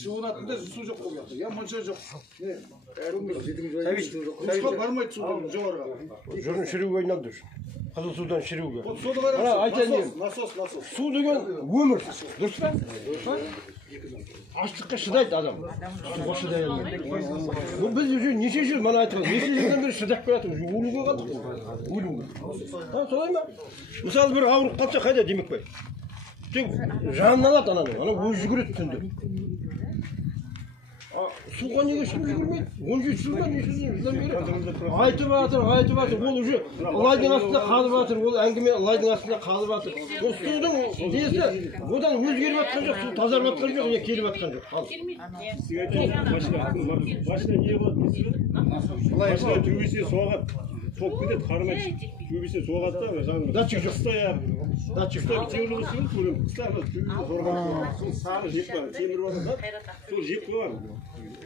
жуынатында су жоқ қой иә мұнша жоқ жұмысқа бармайды су жоғарыға жүрін шіруге айналды қызыл судан шіруге соны қараңыз насос су деген өмір дұрыс па аштыққа шыдайды адам суға шыдай алмайды біз уже неше жыл мана айтқан неше жылдан бері шыдап келе жатырмыз өлуге қалдық өлуге солай ма мысалы бір ауырып қалса қайда демек пе тек жанын алады ананың ана өзі жүгіреді түнде суға неге ешкім жүгірмейді 17 жылдан неше жылдан бері айтып жатыр ол уже лайдың астында қалып жатыр ол әңгіме лайдың астында қалып жатыр ол судың несі одан өзгеріп жатқан жоқ су тазарып жатқан жоқ не келіп жатқан жоқ машина не болады машина төбесіне соғады соғып кетеді қармайды төбесіне соғады да жаңағы датчик жоқ датчик темір болса көрем қыстағы төбесіне сары жеп бар темір бар да сол жеп қойған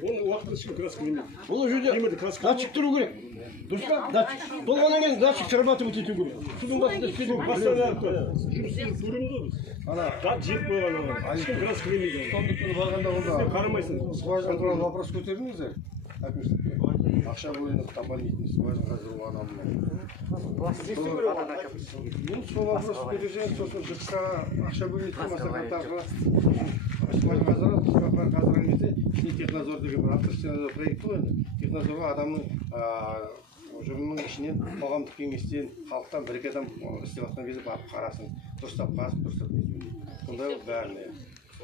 оны уақытта ешкім краска бермейді ол жерде датчик тұру керек дұрыс па датчик толғаннан кейін датчик срабатывать ету керек судың басында істеу постоянно жұмыс көреміз ғой біз ана жеп қойған ешкім краска бермейді сондай күні барғанда онда қарамайсың скважина туралы вопрос көтердіңіздер әкімшілікке ақша бөлініп дополнительный скважина қазір анау сол вопрос көтерсеңіз сосын жұртшыларға ақша бөлінетін маслихаттарға скважина қазіргі кезде технадзор деген бір автор проекті ғой енді технадзорға адамның ұжымның ішінен қоғамдық кеңестен халықтан бір-екі адам істеп жатқан кезде барып қарасын дұрыстап қазып дұрыстап сондай бәріне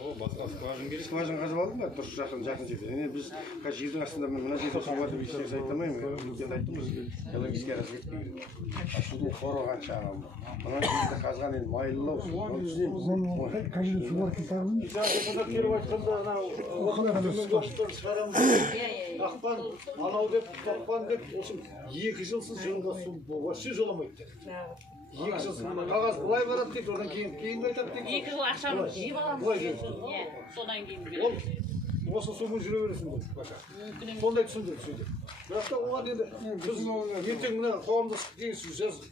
скважина қазып алдым ба дұрыс жақын жерде енді біз қазір жердің астында мына жерде су бар деп ешнәрсе айта алмаймын өткенде айттым ғой геологическая разведка судың қоры қанша мына жерде қазған енді майлылау оны түсінеміз депутат келіп айтқанда ақпан анау деп тоқпан деп осы 2 жылсыз жылға су вообще жоламайды 2 жыл қағаз былай барады дейді одан кейін айтады дейді 2 жыл ақшаны жеп аламыз содан кейін осы сумен жүре бересің ғой сондай түсіндірді сөйтіп бірақ та оған енді біз ертең мына қоғамдастық кеңес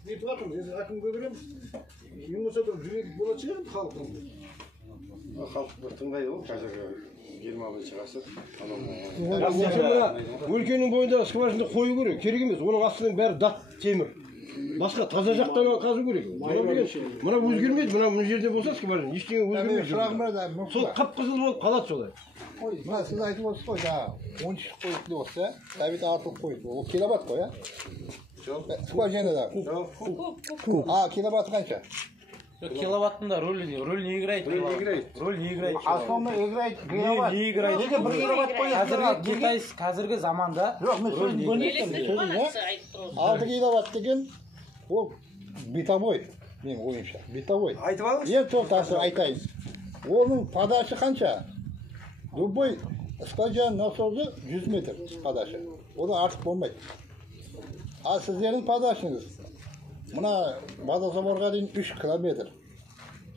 нетіп жатырмыз енді әкімге береміз ең болса бір жүрек болатын шығар халықтың халық бір тыңдайды ғой қазіргі 20 шығасы. Өлкенің бойында скважина қою керек, керек емес. Оның астының бәрі дат темір. Басқа таза жақтан қазу керек. Мына өзгермейді, мына жерде болса скважина ештеңе өзгермейді. Сол қып-қызыл болып қалады солай. Мына сіз айтып отырсыз ғой, жаңа 13 қойып деп отырса, сәбит артылып қойды. Ол киловатт қой, а? Скважинада. А, киловатты қанша? Киловаттың да роль не играет? Роль не играет. Основной играет киловатт. Не играет. Неге 1 киловатт қоясыз? Қазіргі заманда жоқ, мен сөзін бөлмеймін. 6 киловатт деген ол битовой, менің ойымша. Битовой. Айтып алыңыз. Ең тоқтасы айтайын. Оның подача қанша? Любой скважина насосы 100 метр подача. Одан артық болмайды. А сіздердің подачаңыз мына водозаборға дейін 3 километр.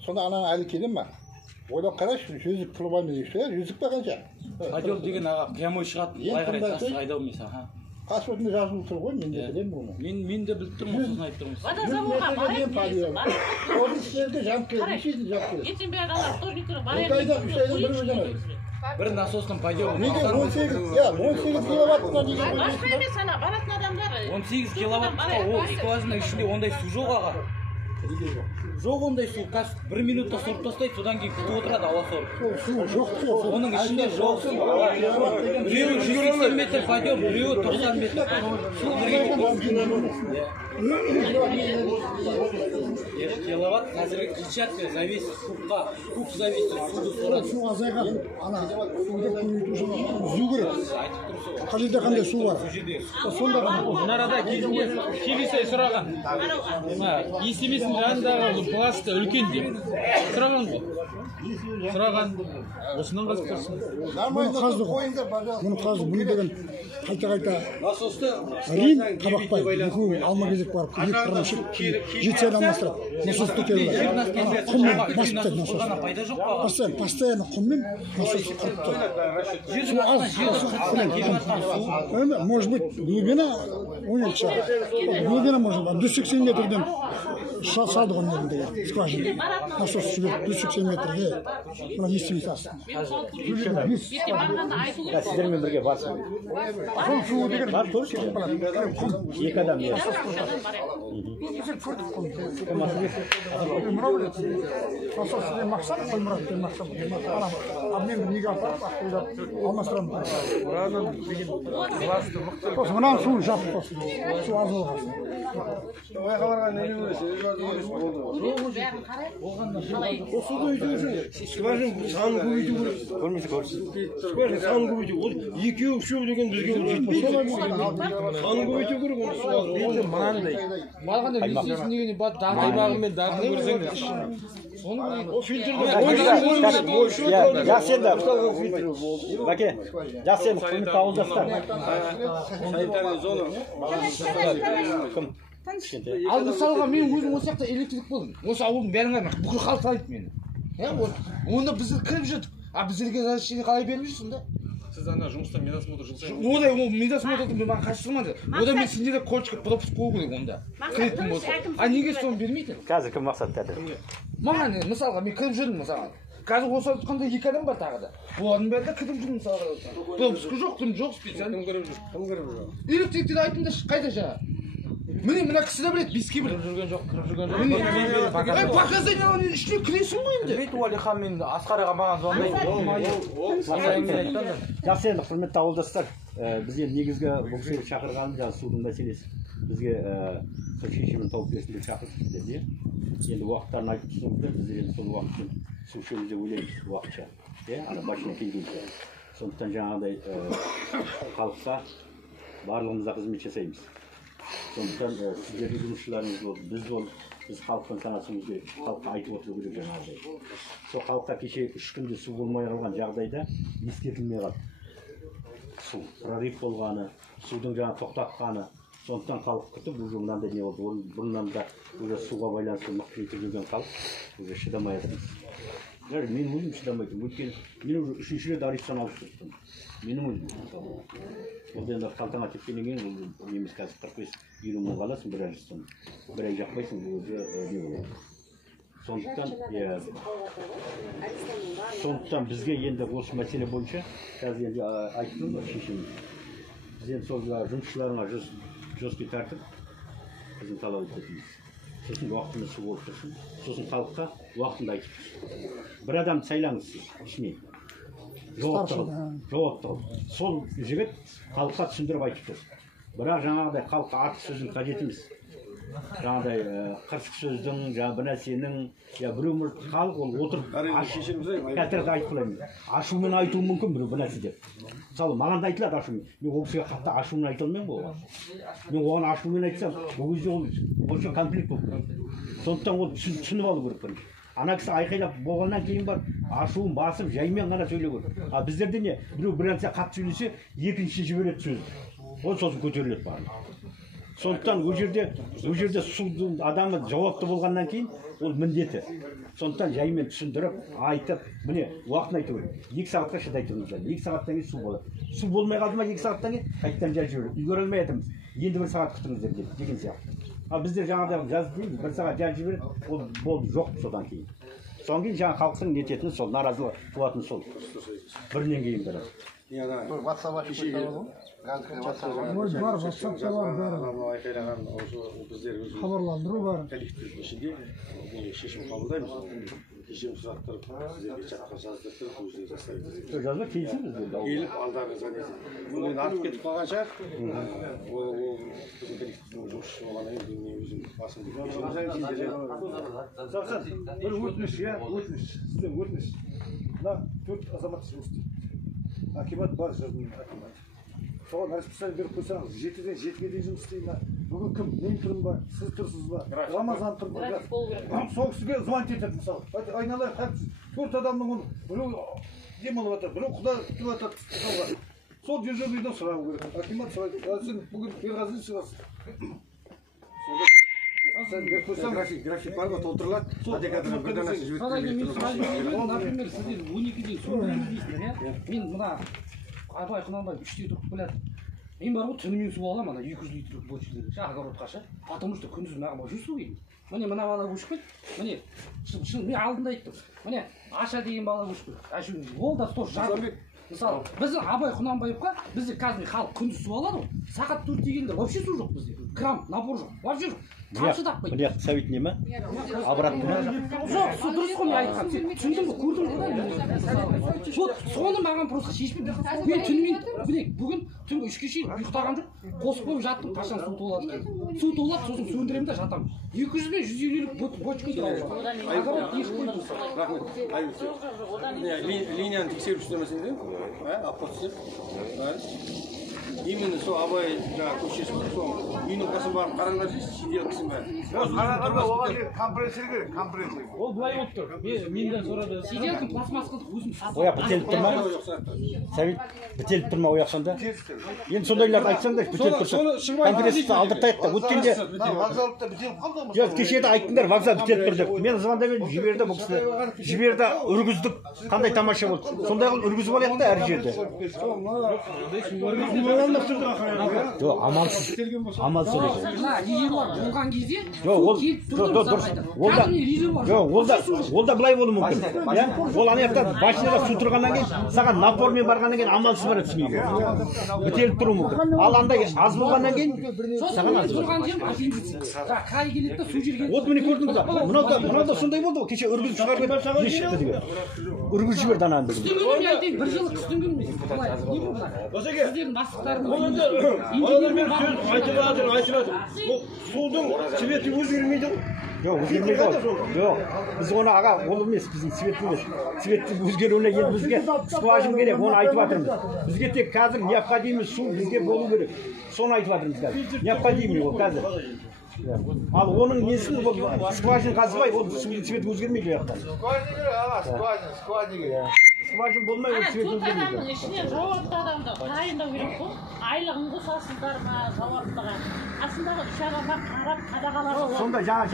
Сонда ананы әлі келе ма? Ойлап қарашы, 100 километр дейші, 100 па қанша? Подъем деген аға прямой шығады. Былай қарайды, айдау емес, аха. Паспортында жазылып тұр ғой, мен де білемін бұны. Мен де біліп тұрмын, сосын айтып тұрмын. Водозаборға барайық дейсің, Оның ішінде жанып келеді, нешейді жанып келеді. ертең бері қалар, вторниктері барайық Үш айда дейсің. бір жанады. Бір насостың подъемы. Неге 18 киловаттына деген Басқа емес ана, баратын адамдар. 18 киловаттқа ол скважина ішінде ондай су жоқ аға. Жоқ ондай су, қазір 1 минутта сорып тастайды, содан кейін күтіп отырады ауа сорып. Су жоқ қой. Оның ішінде жоқ. Біреуі 180 метр подъем, біреуі 90 метр. Су киловатт қазіргі клетчатка зависит, куб зависит, суды сорады. Су азайған, ана суды көбейту үшін үзу керек. Қажетте қандай су бар? Сонда ғана. Мына арада кезінде келесай сұраған. Естемесін жанындағы пласты үлкен деп. Сұраған ғой. Сұраған. Осынан қазып тұрсын. Мұны қазір bunu деген қайта Рим қабақпай, екеуі алма кезек барып, екі қырына шығып, жеті айдан бастырады. Насосты келді. Құммен басып тәді насос. Постоянно құммен насос құрып тұр. Су аз, может быть, глубина, глубина может быть, 280 метрден салды ғой нерінде, скважина. Насос жіберіп, 280 метрге, мына естемес астында. Сіздермен бірге барсың. Су деген бар көрші. Екі адам. Насос деген мақсат, қоймырат деген мақсат. Ал мен неге апарып, аққойдап, алмастырамын. Мынаны суын жапып қосын. Су аз болған. Ояқа барған не көресің? Ол суды өйту үшін скважина санын көбейту керек. Скважина санын көбейту. Ол екеу, үшеу деген бізге жетпейді. Санын көбейту керек. Енді мынандай. Балғанда білсесін деген дағдай бағымен дағдай көрсең Ол фильтрді жақсы енді бәке жақсы енді құрметті ауылдастар Ал мысалға мен өзім осы жақта электрик болдым. Осы ауылдың бәрін бүкіл халық таниды мені. Онда біздер кіріп жүрдік. А біздерге разрешение қалай беріп жүрсің да? Сіз ана жұмыстан медосмотр жылсайын. Одай ол медосмотрдың маған қашып тұрмады. Одан мен сендерге кольчика пропуск қою керек онда. Кіретін болса. А неге соны бермейді? қазір кім мақсат деді Маған мысалға мен кіріп жүрдім мысалға. Қазір осы айтқанда 2 адам бар тағы да. Олардың бәрі де кіріп жүр мысалға. Пропуск жоқ, кім жоқ специально. Кім кіріп жүр? Электриктерді айтыңдаршы, қайда жаңа? Міне мына кісі де біледі, беске біледі. жүрген жоқ, кіріп жүрген жоқ. Показанияның ішіне кіресің ғой енді. Білмейді Уәлихан мен Асқар аға маған звондайды. жақсы енді құрметті ауылдастар біз енді негізгі бұл кісіні шақырғанымыз жаңағы судың мәселесі бізге шешімін тауып берсін деп шақырдық сіздерді енді уақыттарын айтып түсіндіңіздер біздер енді сол уақытпен су ішеміз деп ойлаймыз уақытша ана басына келгенше сондықтан жаңағыдай халыққа барлығымыз да қызмет жасаймыз сондықтан сіздердің жұмысшыларыңыз болды біз халықпен санасуымыз керек халыққа айтып отыру керек жаңағыдай сол халыққа кеше 3 күнде су болмай қалған жағдайда ескертілмей қалды су прорыв болғаны судың жаңа тоқтатқаны сондықтан халық күтіп уже мынандай не болды бұрыннан да уже суға байланысты мықты етіп жүрген халық уже шыдамай жатырмыз мен өзім шыдамайтын өйткені мен уже 3-ші рет арестан алып тұрмын менің өзім ол енді қалтаңа тепкеннен кейін ол неміз қазір 45-50 мың қаласың бір арестан бір ай жақпайсың өзі не болады сондықтан бізге енді осы мәселе бойынша қазір енді айттым ғой шешімін. Біз енді сол жұмысшыларына жесткий тәртіп біздің талап ететініміз. Сосын уақытымыз су болып тұрсын, сосын халыққа уақытында айтып тұрсын. Bir адам сайлаңыз ішіне. Жауапты. Сол жігіт халыққа түсіндіріп айтып тұр. Бірақ жаңағыдай халыққа артық сөздің қажет емес. Жаңағыдай қырсық сөздің, жаңа бір нәрсенің, біреу халық ол отырып қазір айтқылаймын. Ашумен айтуы мүмкін бір нәрсе деп. Мысалы, маған да айтылады ашумен. Мен ол кісіге қатты ашумен айта алмаймын ғой. Мен оған ашумен айтсам, ол кезде ол үшін конфликт болып кетеді. Сондықтан ол түсініп алу керек бірінші. Ана кісі айқайлап болғаннан кейін бар, ашуын басып, жаймен ғана сөйлеу керек. А біздерде не? Біреу бір нәрсе қатты сөйлесе, екінші жібереді сөзді. Ол сосын көтеріледі барлығы. Сондықтан ол жерде судың адамы жауапты болғаннан кейін ол міндеті. Сондықтан жаймен түсіндіріп, айтып, міне уақытын айту керек. 2 сағатқа шыдай тұрыңыз. 2 сағаттан кейін су болады. Су болмай қалды ма 2 сағаттан кейін қайтадан жай жібереді. Үлгере алмай жатырмыз. Енді 1 сағат күтіңіздер деген сияқты. Ал біздер жаңағыдай жазып дейміз, 1 сағат жай жібереді, ол болды жоқ содан кейін. Содан кейін жаңа халықтың нететіні сол, наразылығы туатыны сол. Бірінен кейін бірі. WhatsApp ашып қойсаңыз бар, WhatsApp бар, хабарландыру бар. Коллектив ішінде шешім қабылдаймыз. Шешім сұрақтырып, сіздерге чатқа жаздыртып, өзіне жасайды. Жазба келісіңіз бе? Келіп, алдарыңызға нетеді. Мен артып кетіп қалғанша, ол біздің коллективтің жұмысшы болғаннан кейін мен өзім басымды бір өтініш, сізден өтініш. Мына 4 азамат жұмыс істейді. Акимат бар жердің акимат. Соған расписание беріп қойсаңыз, 7-ден 7-ге дейін жұмыс істейді. Бүгін кім? Мен тұрмын ба? Сіз тұрсыз ба? Рамазан тұр ба? Сол кісіге звонить етеді мысалы. Айналайын, қайтсіз. 4 адамның оны біреу демалып жатыр, біреу құда күтіп жатыр. Сол жерден сұрау керек. Акимат сұрайды. Сен бүгін Ерғазы шығасың. Sen bir koysam grafik var mı толтырылады. Адекатынан бір нәрсе жіберіп. Например, сіздер 12-ден су береміз дейсіздер, иә? Мен мына Абай Құнанбай 3-те тұрып келеді. Мен бар ғой түнімен су аламын, ана 200 литрлік бочкалерді, огородқа ше. Потому что күндіз маған жүз су келді. Міне мына бала көшіп келді. Міне шын мен алдында айттым. Міне Аша деген бала көшіп келді. Аша ол да сол жарым. Мысалы, біздің Абай Құнанбаевқа бізде қазір халық күндіз су алады ғой. Сағат 4 дегенде вообще су жоқ бізде. Кран, напор жоқ. Вообще жоқ. Міне совет не ма? Обратно ма? Жоқ, су дұрыс қой мен айтқан. Түсіндің бе? Көрдің бе? Вот соны маған просто шешпей. Мен түнімен бүгін түнгі 3-ге шейін ұйықтаған жоқ. Қосып қойып жаттым, қашан су толады. Су толады, сосын сөндіремін да жатамын. 200 бен 150 бочка тұр ауылға. Огород еш қойды. Линияны тексеріп жүрмесеңіздер, апорт именно сол Абай көшесі бар, сол үйінің қасын барып қараңдар дейсіз, сидел кісін бәрі. Қарағанда оған компрессор керек, компрессор. Ол былай болып тұр. Менден сұрады. Сиделкін пластмасс қылдық өзім сатып. Ояқ бітеліп тұр ма? Сәбит, бітеліп тұр ма ояқсанда? Енді сондайларды айтсаң да бітеліп тұрса, компрессорды алдыртайық та. Өткенде вокзалда бітеліп қалды ма? жоқ, кешеде айттыңдар вокзал бітеліп тұр деп. Мен звондап едім, жіберді бұл кісі. Жіберді, үргіздік. Қандай тамаша болды. Сондай қылып үргізіп алайық та әр жерде. Жоқ, амалсыз екен. Мына резервуар болған кезде ол да былай болуы мүмкін. Ол ана жақта машинада су тұрғаннан кейін, саған напормен барғаннан кейін амалсыз барады түсмейге. Бітеліп тұруы мүмкін. Ал андай аз болғаннан кейін саған аз барады. Вот міне көрдіңіз ба? Мынау да сондай болды ғой. Кеше үргізіп шығарып еді, не шықты деген. Үргізіп жіберді ананы бір. бір жылы қыстың күні сіздердің бастықтарыңыз айтып жатыр. Судың цветі өзгермейді ғой. Жоқ, өзгермейді ғой. Жоқ, біз оны аға, ол емес, біздің цвет емес. Цветтің өзгеруіне енді бізге скважин керек, оны айтып жатырмыз. Бізге тек қазір необходимый су бізге болу керек. Соны айтып жатырмыз қазір. Необходимый ол қазір. Ал оның несін скважин қазбай, ол судың цветі өзгермейді ол жақтан. Скважин керек, аға, скважин керек. Скважин болмай ол цвет өзгермейді. Адамның ішіне жауапты адамды тағайындау керек қой. Айлығын қосасыздар ма, жауаптыға. Астындағы 3 адамға қарап, қадағалап. Сонда жаңа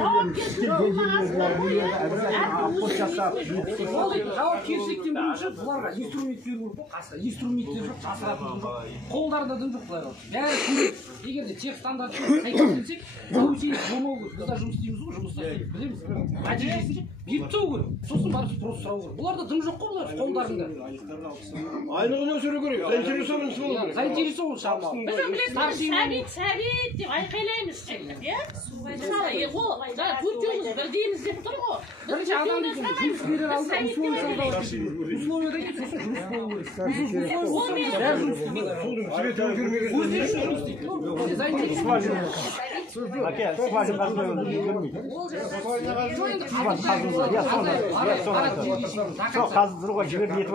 жауапкершіліктен бірінші бұларға инструмент беру керек қой, қасқа. Инструменттер жоқ, жасыратын жоқ. Қолдарында дым жоқ бұларға. Бәрі күндіз. Егер де тех стандартына сәйкес келсек, жұмыс болмау керек. Біз де жұмыс істейміз ғой, жұмыста білеміз. Нәтижесінде беріп тастау керек. Сосын барып спрос сұрау керек. Бұларда дым жоқ қой, бұлар қолдарында. Айлығын өсіру керек. Заинтересованность болу керек. Заинтересован шамал. Біз білесіз, сәбит деп айқайлаймыз жеңдір, иә? Мысалы, төртеуміз бірдейміз деп тұр ғой. Бірінші адам дейтін жұмыс берер алды, условия жасау керек. Условия дейді, сосын жұмыс болу керек. Бәрі жұмыс болу керек. Өздері үшін жұмыс дейді. қазір ғой жіберіп нетіп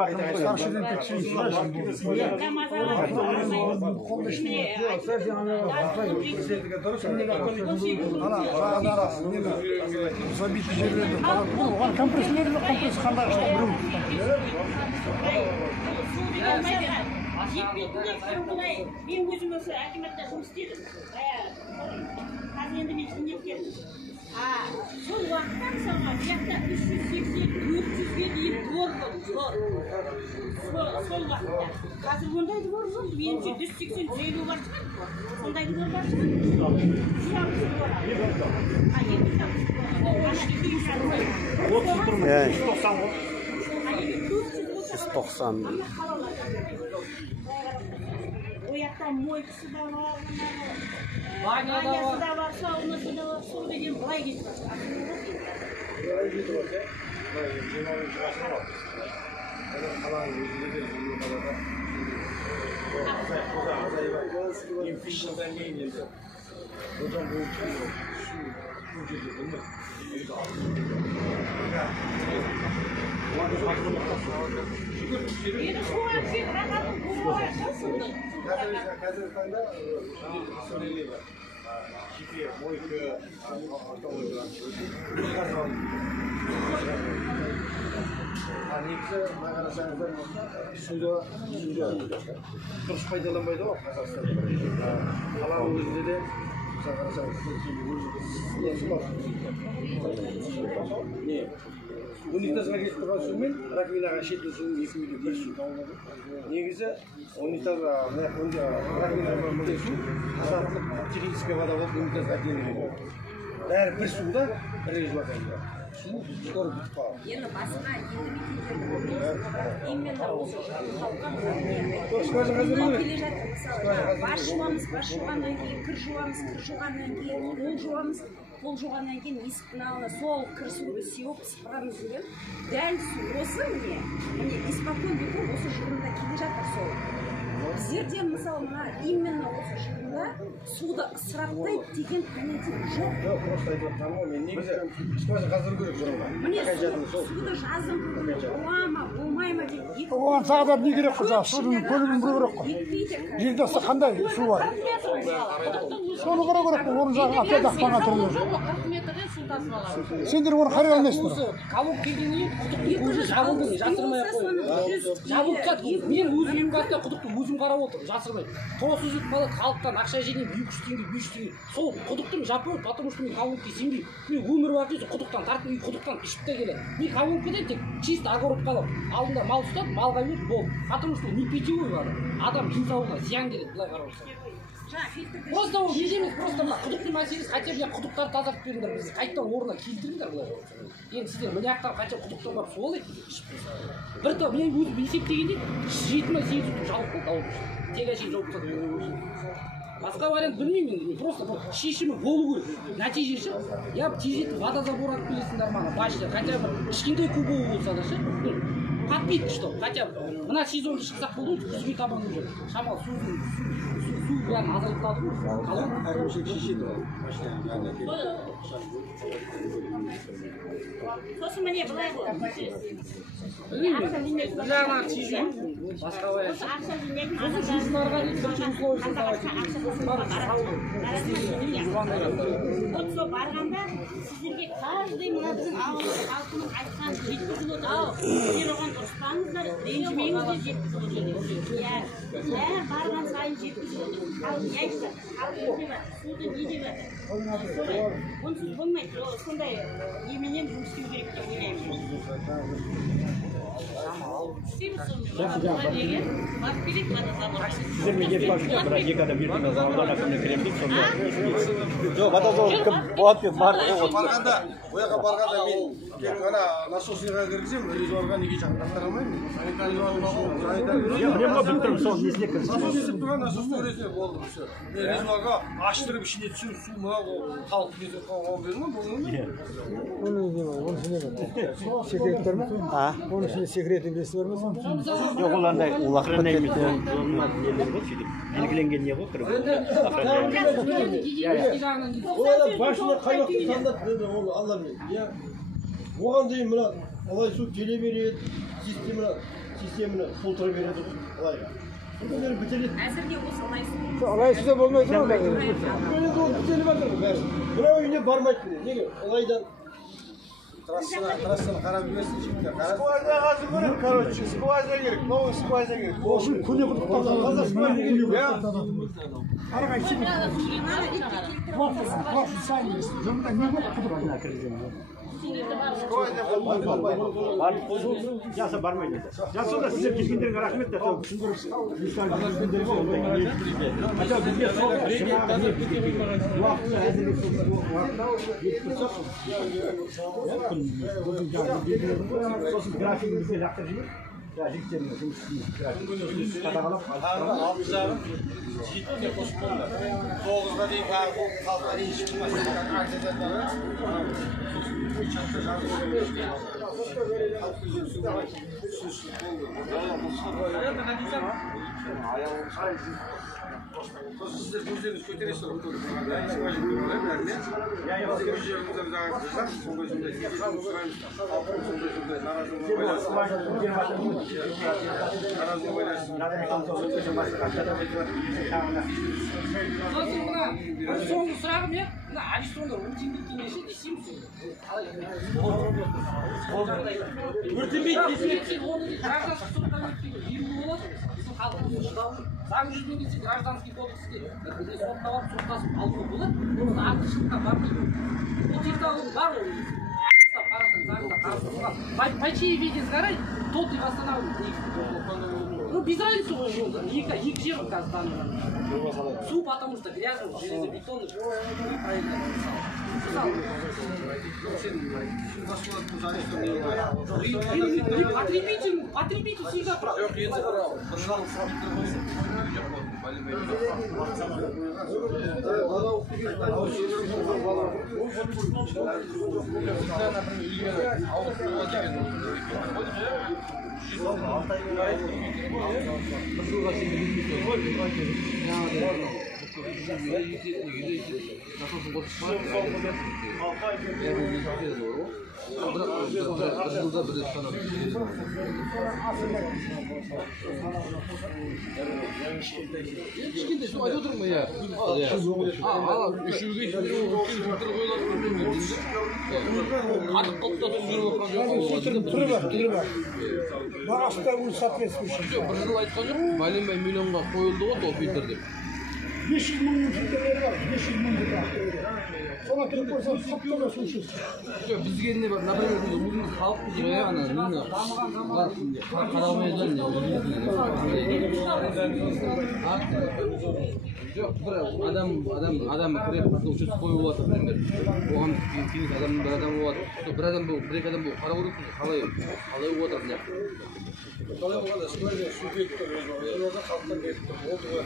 мен өзім осы акиматта жұмыс істедім. Қазір енді мен зейнеткермін. Сол уақытта мысалға бұл жақта 380-400-ге дейін двор болды. Сол уақытта. Қазір ондай двор жоқ. Меніңше 180-150 бар шығар. Сондай двор бар шығар. Ояқта мойкасы да бар, банясы да бар, саунасы да бар, сол деген былай кетіп жатыр. Қазіргі таңда жеке мойка негізі мына қарасаңыздар суды дұрыс пайдаланбайды ғой Қазақстанда. Қаланың өзінде де мысалы қарасаңыз унитазға кетіп тұрған сумен раковинаға ішетін судың екеуі бір су. Негізі унитазға раковинаға кеткен су тазартылып техническая вода болып унитазға әкелінеді. Бәрі бір суда бір жуатын. Су скоро бітіп қалады. Енді басқа именно осы халыққа келе жатыр. Мысалы, бас жуамыз, бас жуғаннан кейін кір жуамыз, кір жуғаннан кейін қол жуамыз, қол жуғаннан кейін есіктің алдына сол кір суды сеуіп сыпырамыз деген. Дәл осы міне испокон веков осы жырында келе жатыр сол. Біздерде мысалы мына именно осы жырында суды ысыраптайды деген понятие жоқ. Жоқ, просто айтып отырмын ғой, мен негізі скважина қаздыру керек жырында. Міне суды жазым бола ма, болмай ма деп. Оған сағдар не керек қой, судың көлігін бұру керек қой. Жердесі қандай су бар? Соны қарау керек қой, оның жағын апта дақпанға тұрмыз. Сендер оны қарай алмайсыңдар. Колонка келгеннен кейін құдықтың көзі жабылды, жасырмай ақ қойды. Жабылып жатыр. Мен өзім үйімде құдықты өзім қарап отырмын, жасырмай. Тоғыз үзіп қалады, халықтан ақша жинап 200 теңге, 500 теңге. Сол құдықтың жапып, потому что мен колонкаға сенбеймін. Мен өмір бақи құдықтан тартып, құдықтан ішіп те келеді. Мен колонкадан тек чисто огород қалап, алдында мал ұстап, малға беріп болды. Потому что не питьевой вода. Адам денсаулығына зиян келеді, былай қарап отырсаң. Просто ол не емес, просто мына құдықтың мәселесі, хотя бы құдықтарды тазартып беріңдер, біз қайтадан орнына келтіріңдер былай. Енді сіздер мына жақтан хотя бы құдықтан барып су алайық дейді, ішіп тұрсаңдар. Бір тау мен өзім есептегенде 7-8 су жауып қалды ауыл. Тек әшейін жауып қалды. Басқа вариант білмеймін, просто шешімі болу керек. Нәтижесі, я тездетіп водозабор алып келесіңдер мана, бачта, хотя бы кішкентай кубовый болса да ше, подпитка что, хотя бы мына сезонды шықсақ болды, күзге табан уже шамал су бәрін азайтылады ғой. Әкімшілік шешеді ғой. Сосын міне былай ғой. Білмеймін, жаңағы шешім, басқа вариант. Сосын жұмысшыларға дейін бірінші условия жасауға Вот сол барғанда сіздерге каждый мына біздің ауыл халқының айтқан жеткізіп отыр. Сіздер оған ұрыспаңыздар, ренжімеңіздер жеткізіп отыр. Иә, барған сайын жеткізіп отыр. Халық не айтты? Халық не деп жатыр? Суды не деп жатыр? Онсыз болмайды. Сондай еменен жұмыс істеу керек деп ойлаймын. Сіздер мен ет бақшыда бірақ екі адам ертеңіз аудан әкіміне кіремін дейді, сонда жоқ, водозабор кім болады деп бар. Барғанда, ояққа барғанда мен ана насосныйға кіргіземін, резервуарға неге жақындастыра алмаймын. Насос есіп тұрған, насосты өресіне болды. Резервуарға аштырып ішіне түсіріп су ма, талып кетіп қалған берді ма? Секрет бар ма? Оның ішінде секрет емесі бар ма? Жоқ, ол андай охраняемый белгіленген не ғой кіріп. Олар башына қаймақты таңдап деді, ол алла біледі. Оған дейін мына олай су келе береді, системаны толтыра береді. Олайға. Бұлар бітеледі. Әзірге осы олайсыз. Олайсыз болмайды ғой. Бітеліп жатыр бәрі. Мынау үйіне бармайды. Неге? Олайдан Трассаны қарап берсін жігіттер. Сквозня қазір көреді, короче. Сквозня керек, новый сквозня керек. Осы көне құдықтардан сквозня керек. Арғай сен. Сайын емес. Жамында не болды құдықтарына кірген? Жаса бармайды. Жасында сіздер келгендеріңе рахмет. Сосын графигімізге жақтыр жібер. Жігіттеріне жұмысымыз қадағалап алты жағын жетіге қосып болды. 9-ға дейін қалқа дейін шықпас. Сіздер көздеріңіз көтересіздер. Соңғы сұрағым иә, мына Александр өртенбейтін неше десеміз өртенбейді десек оны гражданский соттан өтпейді елу болады біздің халқымыз шыдауы заң жүзбен келсе гражданский кодексте сотқа барып соттасып алуға болады оны артықшылыққа бармайды титулы бар ол қарасаң заңда қарастырылған Почаеведен қарай тот и восстанавливать ну без разницы ғой жолда екі жер ғой қазір таныған су потому что грязный железобетонный правильно потребитель всегда прав. Кішкентай су айтып отырмын иә. Үшеуге фильтр қойылады қатып қалыпта су жүріп отырған түрі бар. Бағасы да ол соответствующий. Бір жыл айтқан жоқ, бәленбай миллионға қойылды ғой ол фильтр деп. 500 мыңның фильтрлері бар, 500 мың деп ақтөбеде. Соны кіріп қойсаң, қаптауға су ішесің. Бізге не бар, например, өзіміз халықпыз ғой, ана қаралмайдан жоқ, бір адам кіріп учетқа қойып жатыр, например, қоғамдық кеңес адамның бір адамы болады, бір адам бұл, бір екі адам бұл қарап отырсың, қалай болып жатыр, Қалай болғанда, сквозня су кетіп тұр, оларда халықтан кетіп тұр, ол тұрған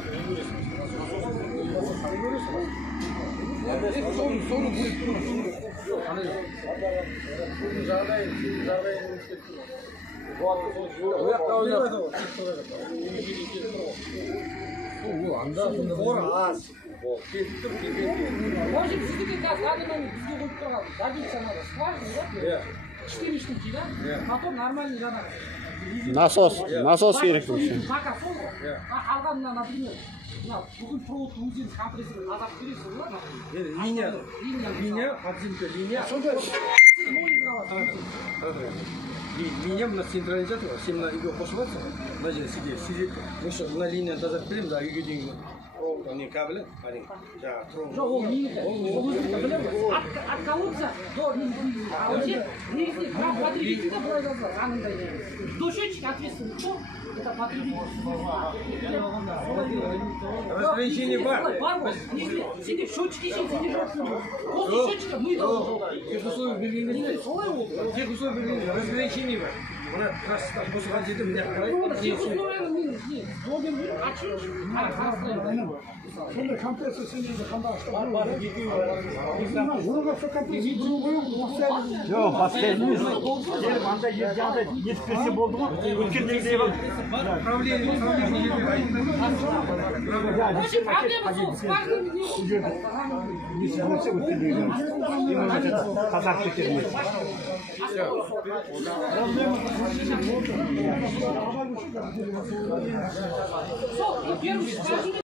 соны бөліп тұрмыз. жағдайын Может, сіздерге қазір адамның бізге қойып тұрған добиться надо скважина, да? Четыречники, да? Потом нормальный жаңағы насос керек. Пока сол ғой. Қалғанына, например, бүкіл проводты өзіңіз компрессорды тазартып бересіз ғой, линия, подземка линия. Линия мына централизатор, сен мына үйге қосып жатсың, мына жерде сидеть. Осы мына линияны тазартып беремін, үйге дейін проводтан не кабелі жаңағы жоқ ол менікі ол өзінікі білемін от колодца до негізінде прав потребителя былай жазылады жанында до счетчика ответственный кто это потребитель разграничение бар бар ғой сенде счетчик екен сенде жоқ после счетчика мы должны тех условий бергенде солай ол тех условий бергенде разграничение бар мына трассадан қосылған жерде мына жаққа тех условияны мен домен açıyorsun сондай компрессия сендерде қандай жоқ постоянно емес келіп андай жерде андай нетіп берсе болды ғой өткендегідей тазартып кетеді Первый